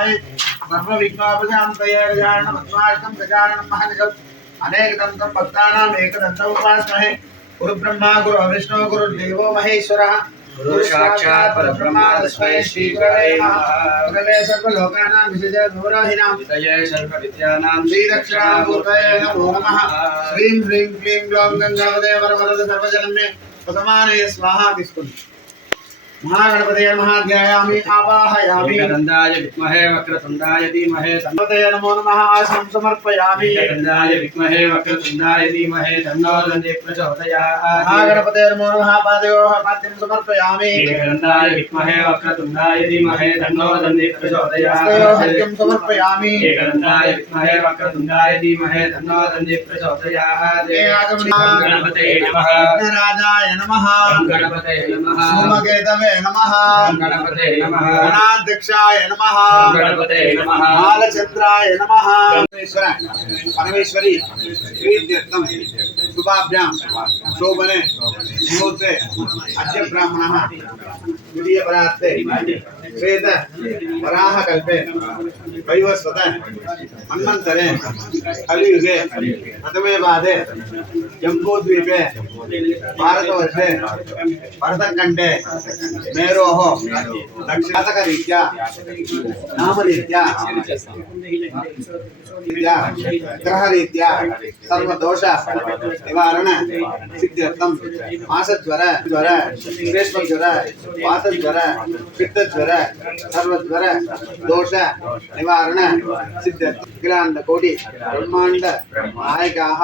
शिवाय सर्वविघ्नोपशान्तये गजाननं पद्मार्कं गजाननं महानिकम् अनेकदन्तं भक्तानाम् एकदन्तम् उपास्महे गुरुब्रह्मा गुरुविष्णु गुरुर्देवो महेश्वरः गुरु साक्षात् परब्रह्म तस्मै श्री गुरवे नमः। गुरवे सर्वलोकानां विषये नूराहिनां विषये सर्वविद्यानां श्रीदक्षिणामूर्तये नमो नमः। श्रीं ह्रीं क्लीं ग्लौं गंगावदे वरवरद सर्वजनं मे प्रथमानये स्वाहा तिष्ठति। महागणपतये नमः। ध्यायामि आवाहयामि। गन्धाय विद्महे वक्रतुण्डाय धीमहि तन्नो नमो नमः। आसनं समर्पयामि। गन्धाय विद्महे वक्रतुण्डाय धीमहि तन्नो प्रचोदयात्। महागणपतये नमो नमः। पादयोः पाद्यं समर्पयामि। गन्धाय विद्महे वक्रतुण्डाय धीमहि तन्नो प्रचोदयात्। पाद्यं समर्पयामि। गन्धाय विद्महे वक्रतुण्डाय धीमहि तन्नो प्रचोदयात्। गणपतये नमः। राजाय नमः। गणपतये नमः। सोमकेतवे नमः। गणपते नमः। गणाध्यक्षाय नमः। गणपते नमः। बालचंद्राय नमः। परमेश्वरी प्रीत्यर्थं शुभाभ्यां शोभने मुहूर्ते अद्य ब्राह्मणः द्वितीयपरार्थे श्वेत वराहकल्पे वैवस्वत मन्वन्तरे कलियुगे प्रथमे पादे जम्बूद्वीपे भारतवर्षे भरतखण्डे मेरोः दक्षिणतकरीत्या नामरीत्या ग्रहरीत्या सर्वदोष निवारण सिद्ध्यर्थं मासज्वर ज्वर ग्रीष्मज्वर वातज्वर पित्तज्वर सर्वज्वर दोष निवारण सिद्ध्यर्थं अखिलांड कोटि ब्रह्मांड नायकाः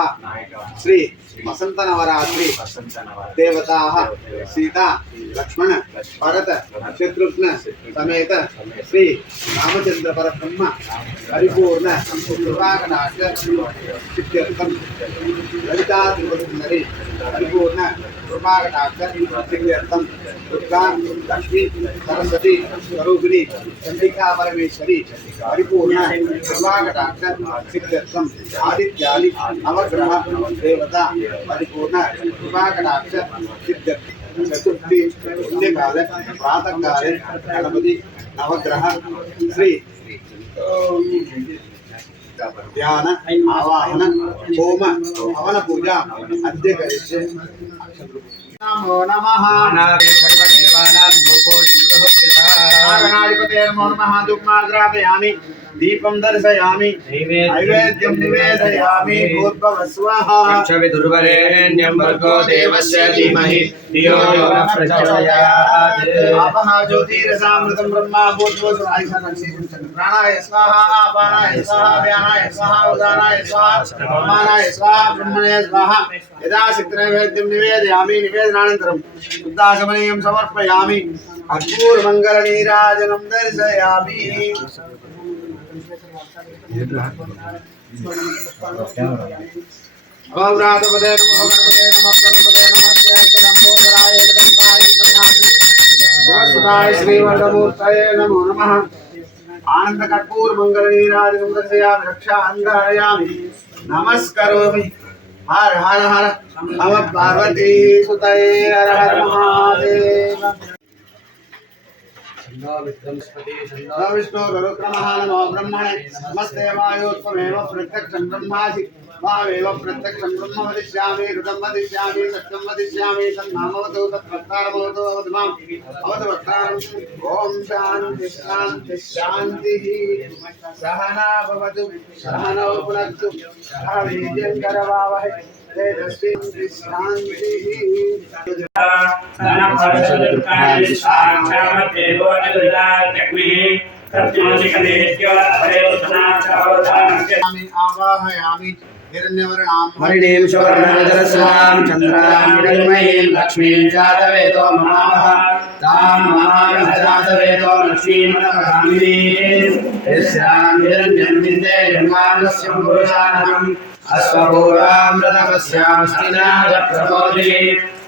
श्री वसंत नवरात्रि देवताः सीता लक्ष्मण भरत शत्रुघ्न समेत श्री रामचंद्र परब्रह्म परिपूर्ण कृपाकटाक्ष सिद्ध्यर्थं ललिता त्रिपुरसुंदरी परिपूर्ण कृपाकटाक्ष सिद्ध्यर्थं दुर्गा लक्ष्मी सरस्वती स्वरूपिणी चंडिका परमेश्वरी परिपूर्ण कृपाकटाक्ष सिद्ध्यर्थं आदित्यादि नवग्रह देवता परिपूर्ण कृपाकटाक्ष सिद्ध्यर्थं चतुर्थी पुण्यकाले प्रातःकाले गणपति नवग्रह श्री ध्यान आवाहन होम हवन पूजा अद्य करिष्ये। नमो नमः। गणाधिपतये नमो नमः। धूपमाग्रापयामि दीपं दर्शयामि नैवेद्यं निवेदयामि भूर्भुवस्वः विदुर्वरेण्यं भर्गो देवस्य धीमहि धियो यो नः प्रचोदयात्। आपः ज्योतिरसामृतं ब्रह्मा भूर्भुवस्वः प्राणाय स्वाहा अपानाय स्वाहा व्यानाय स्वाहा उदानाय स्वाहा समानाय स्वाहा ब्रह्मणे स्वाहा। यदा शक्तिनैवेद्यं निवेदयामि निवेदनानन्तरं शुद्धाचमनीयं समर्पयामि कर्पूरमङ्गलनीराजनं दर्शयामि। अवव्रातपदे नमः गणपते नमः गणपते नमः लंबोदराय जगदम्बाय शिवसुताय श्रीवरदमूर्तये नमो नमः। आनंद कर्पूर मंगल नीराजनं दर्शयामि रक्षां धारयामि नमस्करोमि। हर हर हर नमः पार्वती सुतये हर हर महादेव। विष्णु रुद्रमः नमो ब्रह्मणे नमस्ते वायुत्वमेव प्रत्यक्षं ब्रह्मासि वावेव प्रत्यक्षं ब्रह्म वदिष्यामि ऋतं वदिष्यामि सत्यं वदिष्यामि तन्नामवतु तत्वक्तारमवतु अवतु माम् अवतु वक्तारम्। ॐ शान्ति शान्ति शान्तिः। सहना भवतु सहनौ पुनक्तु सह वीर्यं करवावहै तेजस्वी शान्तिः। आवाहयामि हिरण्यवर्णां हरिणीं सुवर्णरजस्वां चन्द्रां हिरण्मयीं लक्ष्मीं जातवेदो ममावः तां ममावः जातवेदो लक्ष्मीं मनःकामिनीं यस्यां हिरण्यं विन्देयं मानस्यं पुरुषाणम् अश्वभूरामृतमस्यामस्तिनादप्रबोधि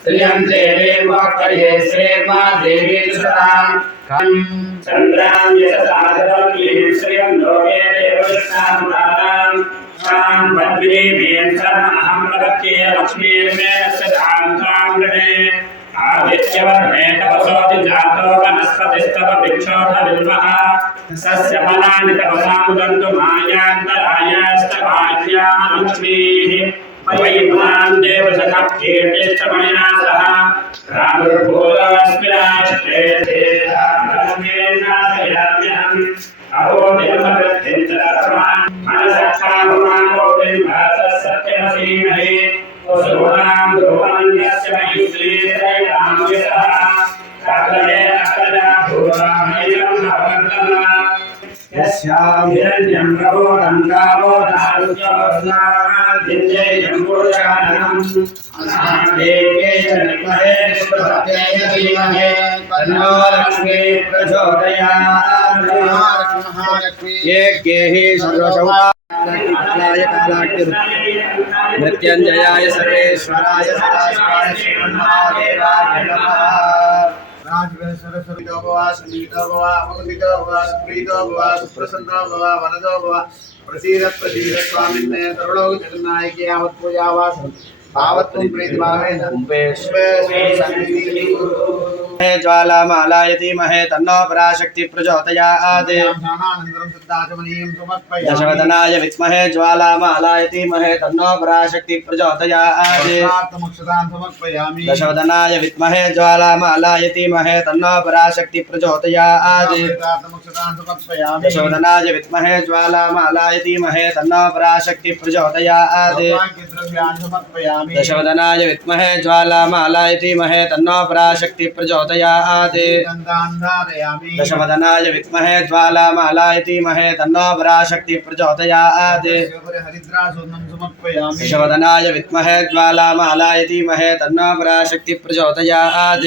श्रियं देवीं वाक्कये श्रेमा देवी सदां चन्द्रां यशसादरं श्रियं लोके देवदृष्टां तां पद्मीं शरणमहं प्रपद्ये लक्ष्मीर्मे सदां तां गणे आदित्यवर्णेन वसोति जातो वनस्पतिस्तव वृक्षोऽथविल्वः सस्यफलानि तपसामुदन्तु मायान्तरायास्तभाज्यानुलक्ष्मीः वैपुनां देवसखः कीर्तिस्तमया सह रामुर्भूतोऽस्मि राष्ट्रे लक्ष्मीर्नाशयाम्यहम् अहो निर्मवृद्धिं च सर्वान् मनसक्षाभुमानोऽपिन्भासः सत्यमसीमहे वसुनां ध्रुवमन्यस्य मैत्रीत्रैराम्यसः सकले अकजा भूरामयं नववर्तमा यस्याभिरण्यं प्रबोधं गावो दारुज्योत्स्नादिञ्जयं पुरुषाणम् अस्मादेवे च विद्महे विष्णुपत्न्यै धीमहि तन्नो लक्ष्मी प्रचोदयात्। ये गेहि सर्वसौभाग्याय मृत्युंजयाय सर्वेश्वराय सदाशिवाय श्रीमन्महादेवाय नमः। राजवीर सरस्वती भवा संगीतो भवा अमृतो भवा सुप्रीतो भवा सुप्रसन्नो भवा वरदो भवा प्रसीद प्रसीद स्वामिन्ने सर्वलोक जगन्नायकी यावत् पूजावासं तावत्त्वं प्रीतिभावेन ज्वालामालायति महे तन्नो पराशक्ति प्रचोदयात्। दशवदनाय विद्महे ज्वालामालायति महे तन्नो पराशक्ति प्रचोदयात्। दशवदनाय विद्महे ज्वालामालायति महे तन्नो पराशक्ति प्रचोदयात्। दशवदनाय विद्महे ज्वालामालायति महे तन्नो पराशक्ति प्रचोदयात्। दशवदनाय विद्महे ज्वालामालायति महे तन्नो पराशक्ति प्रचोदयात्। दशवदनाय विद्महे ज्वालामालायति महे तन्नो पराशक्ति प्रचोदयात्। दशवदनाय विद्महे ज्वालामालायति महे तन्नो पराशक्ति प्रचोदयात्।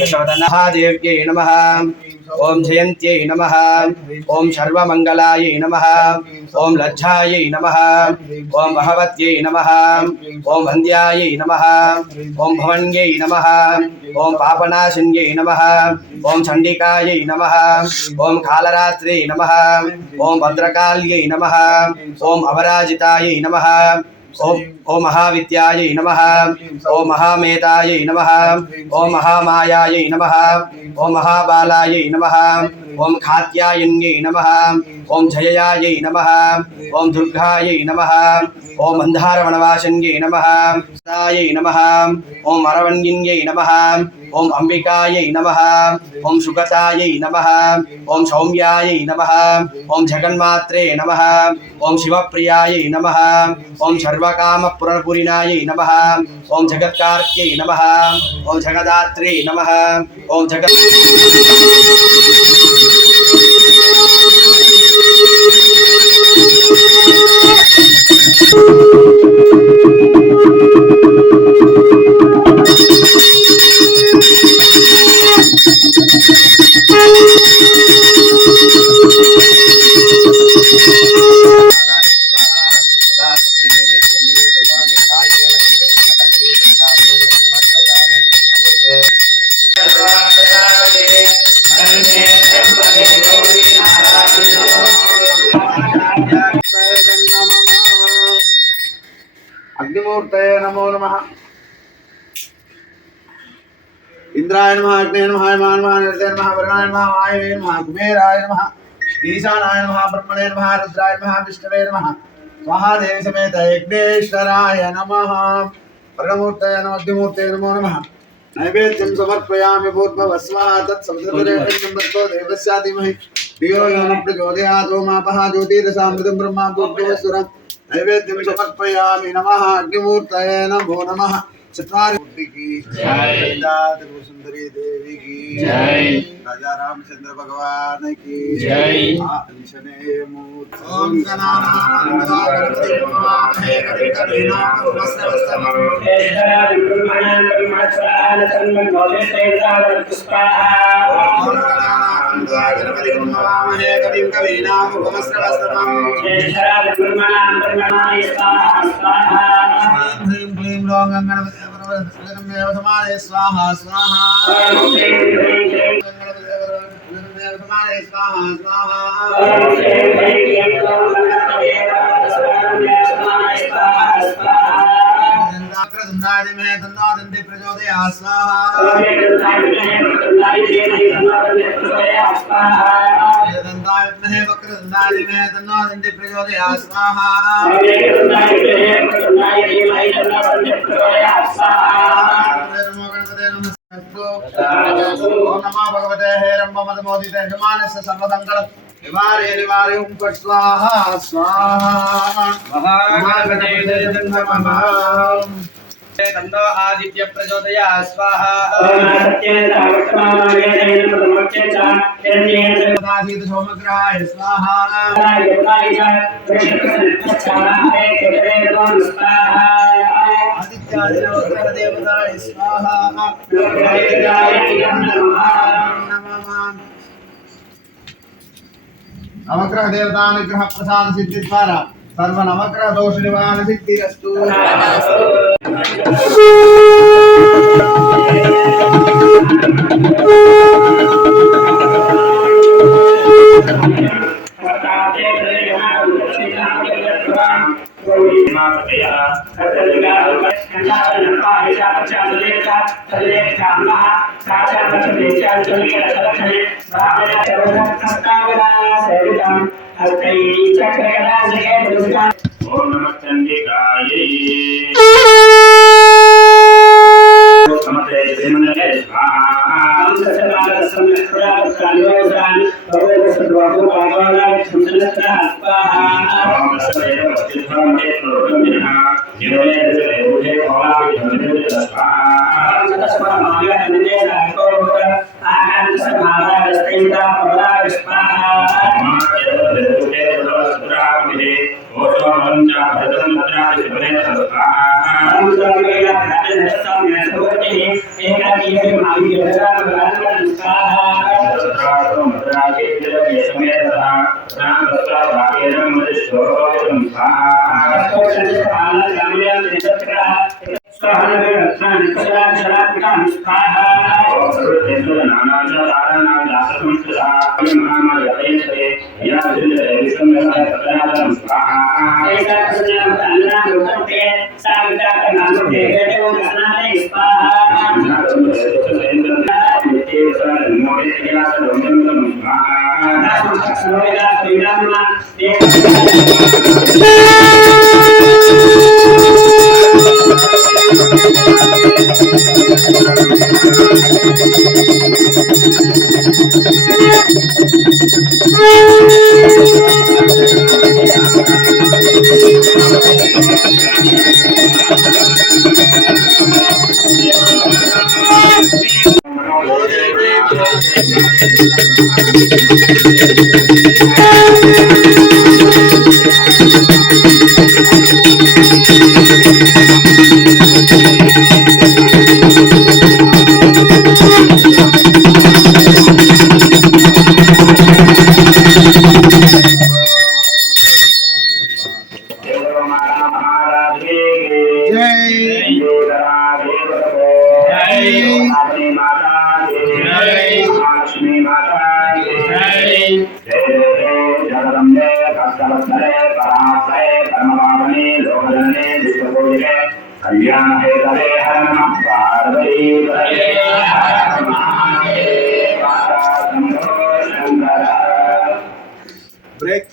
दशवदनः देव्यै नमः। ओम जयन्त्यै नमः। ओम सर्वमंगलायै नमः। ओम लज्जायै नमः। ओम भगवत्यै नमः। ओम वन्द्यायै नमः। ओम भवन्यै नमः। ओम पापनाशिन्यै नमः। ओम चण्डिकायै नमः। ओम कालरात्रै नमः। ओम भद्रकाल्यै नमः। ओम अपराजितायै नमः। ओम महाविद्यायै नमः। ओम महामेधायै नमः। ओम महामायायै नमः। ओम महाबालायै नमः। ओम खात्यायन्यै नमः। ओम जययायै नमः। ओम दुर्गायै नमः। ओम अन्धारवनवासिन्यै नमः। सायै नमः। ओम अरवण्यन्यै नमः। ओम अंबिकायै नमः। ओम सुगतायै नमः। ओम सौम्यायै नमः। ओम जगन्मात्रे नमः। ओम शिवप्रियायै नमः। ओम सर्वकामपुरपूरिणायै नमः। ओम जगत्कार्त्यै नमः। ओम जगदात्रे नमः। ओम जगत् अग्निमूर्तये नमो नमः। इंद्राय नमः। अग्ने नमः। यमाय नमः। निरते नमः। वरुणाय नमः। वायवे नमः। कुबेराय नमः। ईशानाय नमः। ब्रह्मणे नमः। रुद्राय नमः। विष्णवे नमः। स्वाहा देवी समेत यज्ञेश्वराय नमः। प्रणमूर्तये नमः। अग्निमूर्तये नमो नमः। नैवेद्यं समर्पयामि भूर्भुवः स्वः तत्सवितुर्वरेण्यं देवस्य धीमहि धियो यो न प्रचोदयात्। ओमापः ज्योतिरसामृतं ब्रह्मा भूर्भुवस्सुरं नैवेद्यं समर्पयामि। नमः अग्निमूर्तये नमो नमः। चत्वारि मूर्ति की जय। त्रिपुर सुंदरी देवी की जय। राजा रामचंद्र भगवान की जय। अंशने मूर्ति ओम गणानां गणपति नमः। कविनाम उपस्थितमं एषां ब्रह्मणां ब्रह्मस्वान सन्मनोलेशेषां पुष्पाः। ओम गणानां गणपति नमः। कविनाम उपस्थितमं एषां ब्रह्मणां ब्रह्मणाय स्वाहा। ह्रीं क्लीं लों गणपति समाने स्वाहा स्वाहा। समाने स्वाहा स्वाहा। प्रदन्नादिमहे तन्नादन्ति प्रचोदयात् स्वाहा दन्ताविद्महे वक्रदन्नादिमहे तन्नादन्ति प्रचोदयात् स्वाहा नमो गणपते नमः ओम नमो भगवते हेरम्बमदमोदिते हिमानस्य सर्वदङ्गलं निवारे ओम फट् स्वाहा स्वाहा महागणपते नमः तन्नो आदित्य प्रचोदयात् स्वाहा आदित्य सोमग्रहाय स्वाहा आदित्याय देवताय स्वाहा नवग्रह देवतानुग्रह प्रसाद सिद्धि द्वारा सर्व नवग्रह दोष निवारण सिद्धिरस्तु ओम नमः चंडिकायै समते श्रीमंडले स्वाहा ब्रेक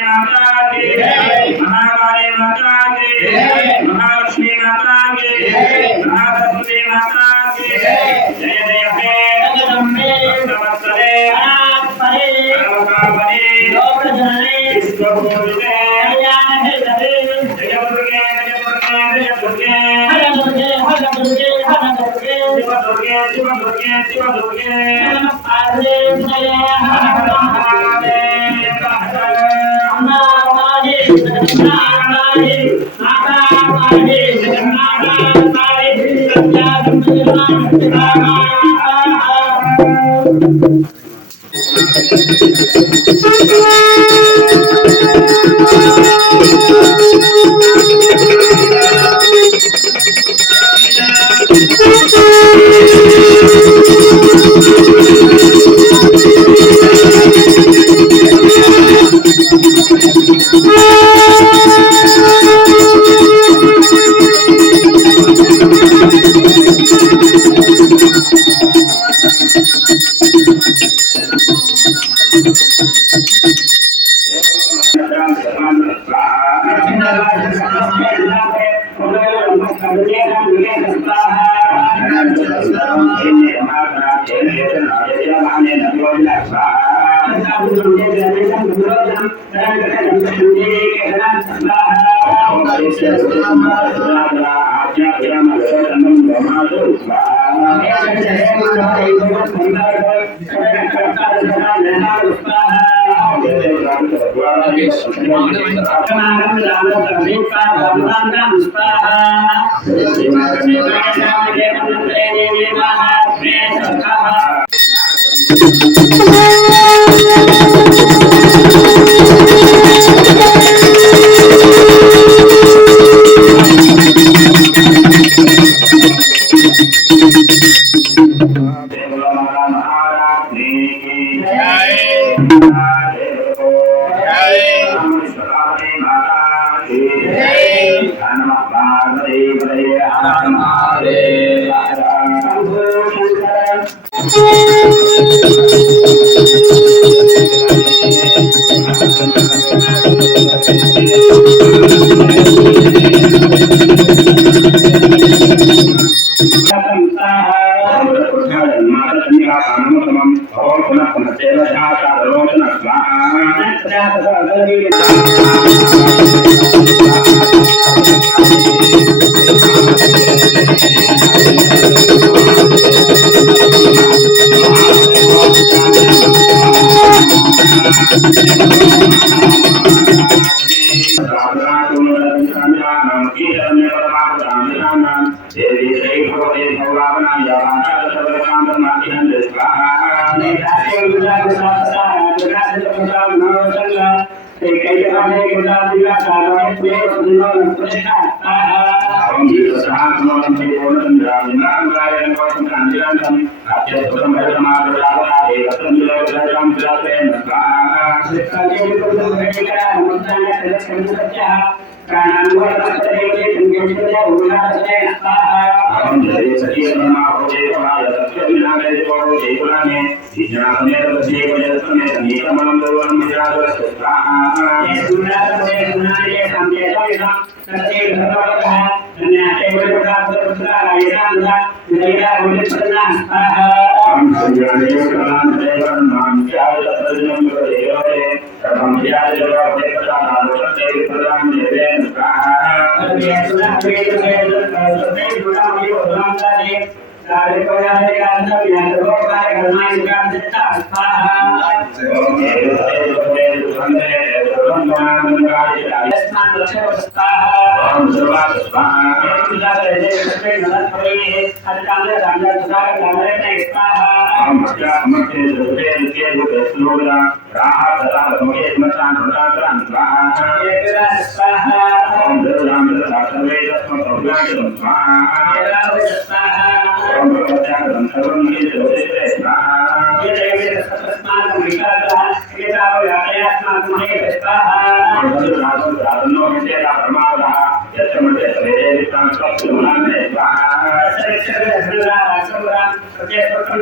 माता महालक्ष्मी माता की महासरस्वती माता की जय जय हे जगदम्बे नमस्ते परे नमस्ते लोकजननी विश्वपूजिते कल्याण हे जय जय दुर्गे जय दुर्गे जय दुर्गे हर दुर्गे हर दुर्गे हर दुर्गे शिव दुर्गे शिव दुर्गे शिव दुर्गे नमस्ते जय हर महादेव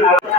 माता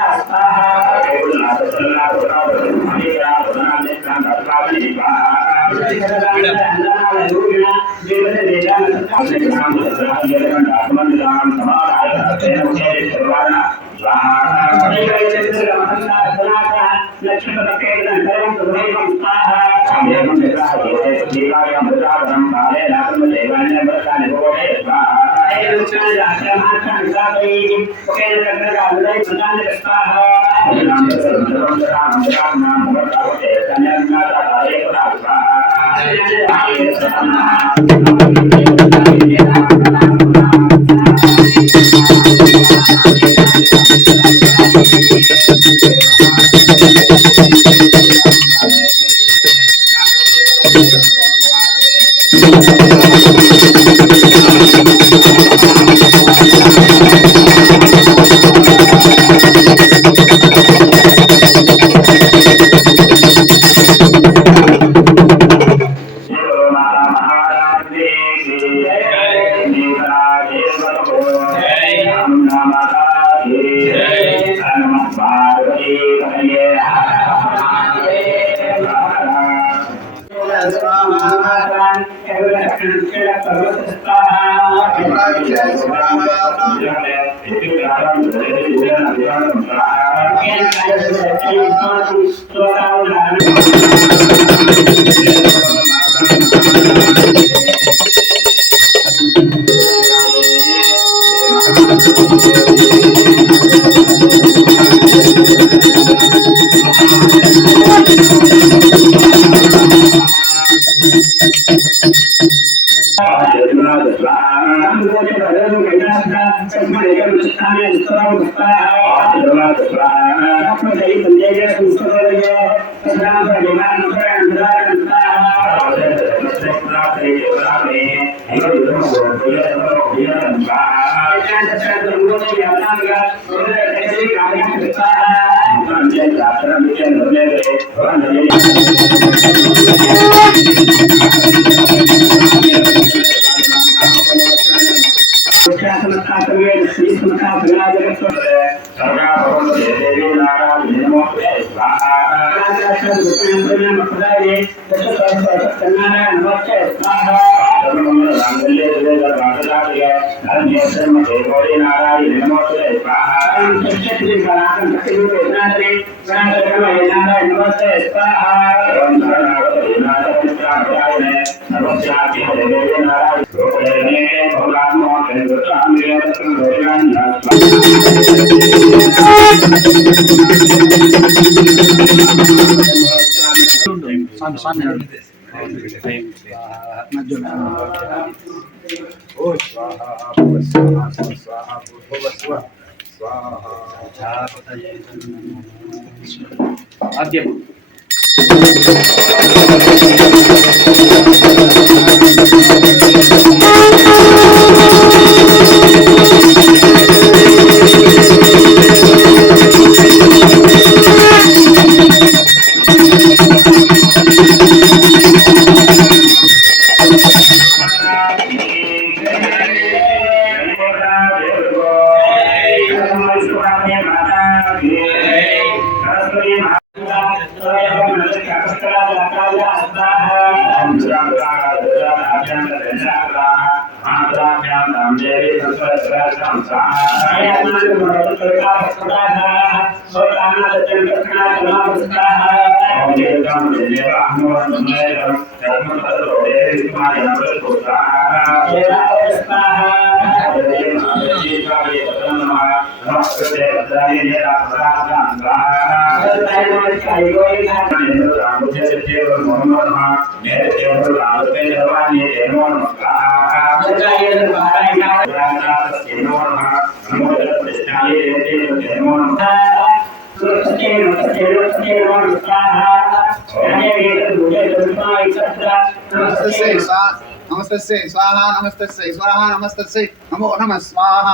नमस्ते स्वाहा नमस्ते स्वाहा नमस्ते नमो नमः स्वाहा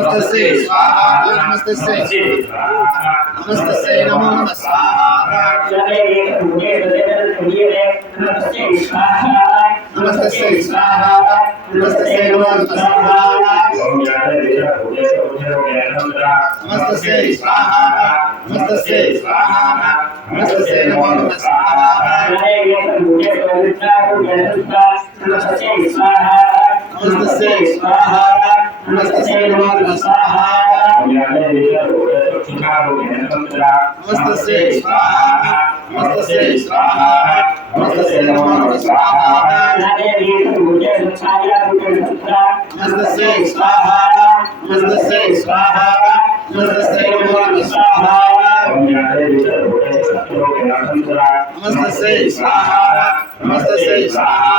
नमस्ते स्वाहा नमस्ते नमो नमः स्वाहा नमस्ते स्वाहा नमस्ते नमो नमः स्वाहा नमस्तस्यै स्वाहा नमस्तस्यै स्वाहा नमस्तस्यै नमो नमः स्वाहा नमस्तस्यै स्वाहा नमस्तस्यै स्वाहा नमस्तस्यै नमो नमः स्वाहा नमस्तस्यै स्वाहा नमस्तस्यै स्वाहा नमस्तस्यै नमो नमः स्वाहा नमस्तस्यै स्वाहा नमस्तस्यै स्वाहा नमस्तस्यै नमो नमः स्वाहा नमस्तस्यै स्वाहा नमस्तस्यै स्वाहा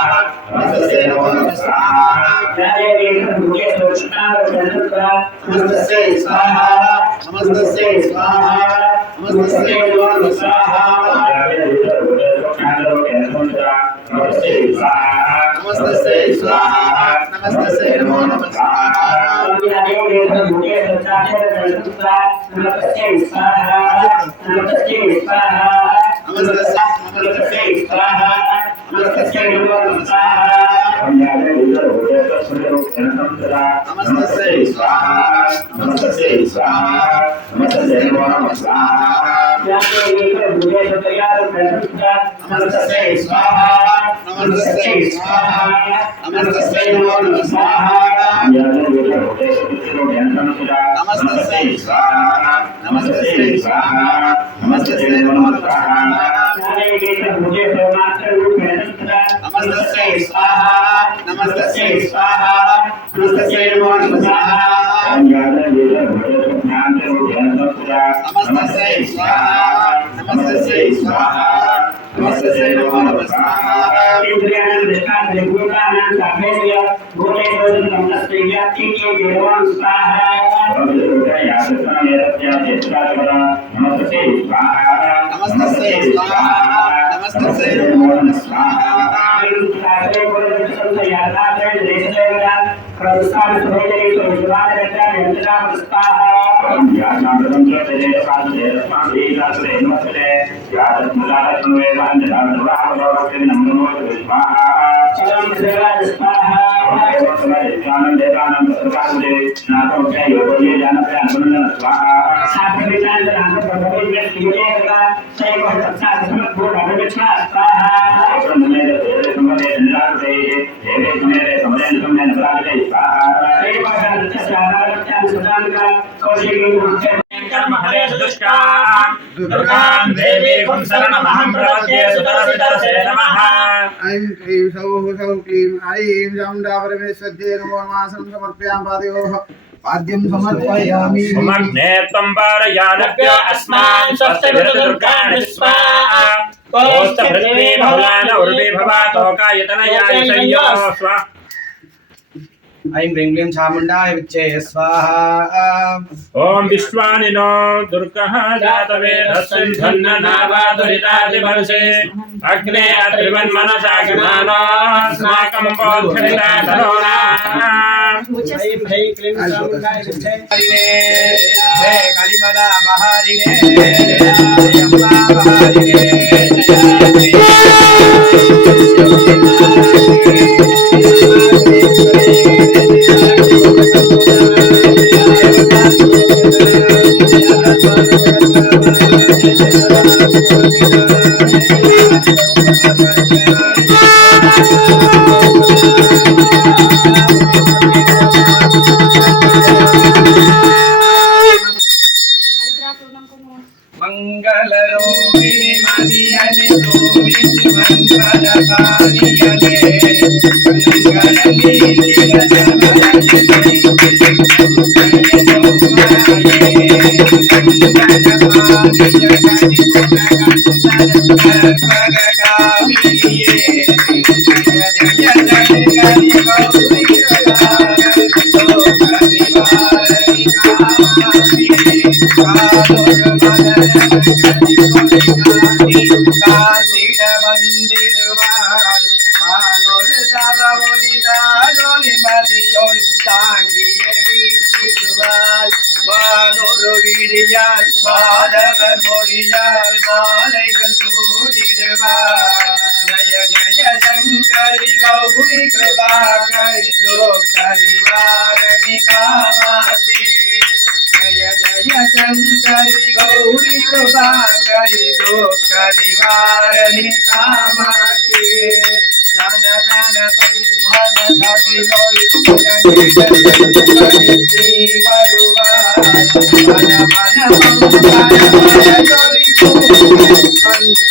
नमस्तस्यै नमो नमः स्वाहा नमस्तस्यै स्वाहा नमस्तस्यै स्वाहा नमस्तस्यै नमो नमः स्वाहा नमस्तस्यै स्वाहा नमस्तस्यै नमो नमः स्वाहा नमस्तस्यै स्वाहा नमस्तस्यै स्वाहा नमस्तस्यै स्वाहा नमस्तस्यै नमो नमः स्वाहा नमस्तस्यै स्वाहा नमस्तस्यै स्वाहा नमस्तस्यै नमो नमः स्वाहा नमस्तस्यै स्वाहा नमस्तस्यै स्वाहा नमस्तस्यै नमो नमः स्वाहा नमस्तस्यै स्वाहा नमस्तस्यै स्वाहा नमस्तस्यै नमो नमः स्वाहा नमस्तस्यै स्वाहा नमस्तस्यै स्वाहा नमस्तस्यै नमो नमः स्वाहा नमस्तस्यै स्वाहा नमस्तस्यै स्वाहा नमस्तस्यै नमो नमः स्वाहा नमस्तस्यै स्वाहा नमस्तस्यै नमो नमः स्वाहा दुर्गां देवीं शरणमहं प्रपद्ये सुतरसे नमः। ऐं क्लीं सौः सौः क्लीं ऐं चामुण्डा परमेश्वर्यै नमो नमः समर्पयामि पादयोः पाद्यं समर्पयामि सुमग्ने त्वं पारयानभ्य अस्मान् स्वस्तिभिर्दुर्गाणि स्वाहा ओस्तपृथ्वी बहुलान उर्वी भवातोकायतनयाय संयो स्वा ऐं ह्रीं क्लीं चामुण्डाय विच्चे स्वाहा ओम विश्वानिनो दुर्गः जातवेदस्सिन्धन्ननावादुरितादिवर्षे अग्ने अत्रिवन्मनसा गमानोऽस्माकं बोद्धरिता तनोना ऐं क्लीं चामुण्डाय विच्चे हे कालीमाता बहारिणे अम्बा बहारिणे मंगलरूपिणी मदियने रूपिणी मंगलकारियने जय जय शंकर गौ गौरी कृपा कर दुख निवारणी कामाक्षी जय जय शंकरी गौरी कृपा कर दुख निवारणी कामाक्षी तन तन तन मन धरि लोली पुरंगे दर्शनी वरुवाय मन मन मंगल मन लोली पुरंगे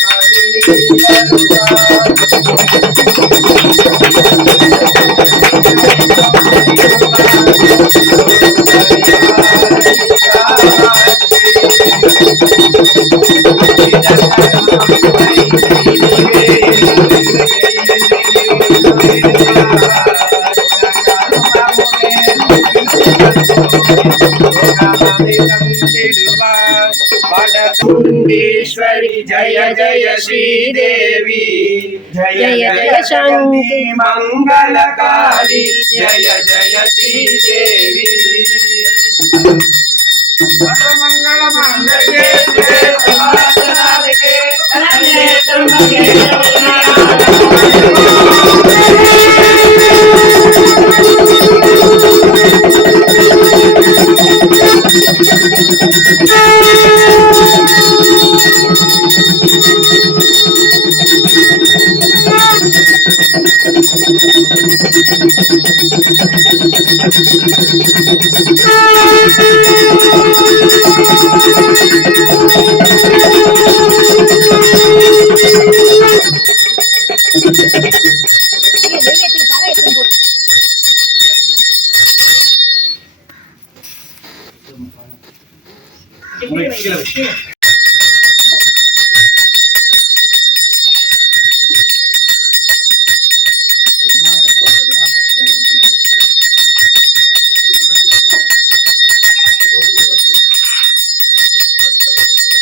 मुंडेश्वरी जय जय श्रीदेवी जय जय शक्ति मंगलकारी जय जय श्रीदेवी सर्वमंगल मांगल्ये शिवे सर्वार्थसाधिके शरण्ये त्र्यंबके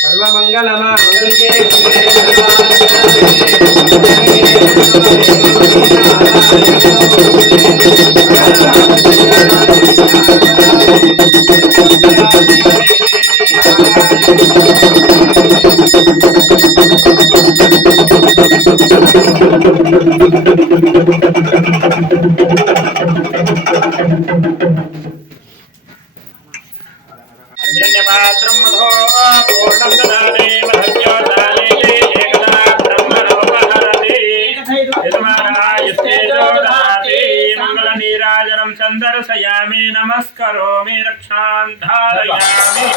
सर्वमंगल मांगल्ये शिवे हिरण्यपात्रं मधो पूर्णं ददाति मधुज्योताले एकदा ब्रह्मणोपहरति यजमानायस्तेजो ददाति मङ्गलनीराजनं चन्दर्शयामि नमस्करोमि रक्षां धारयामि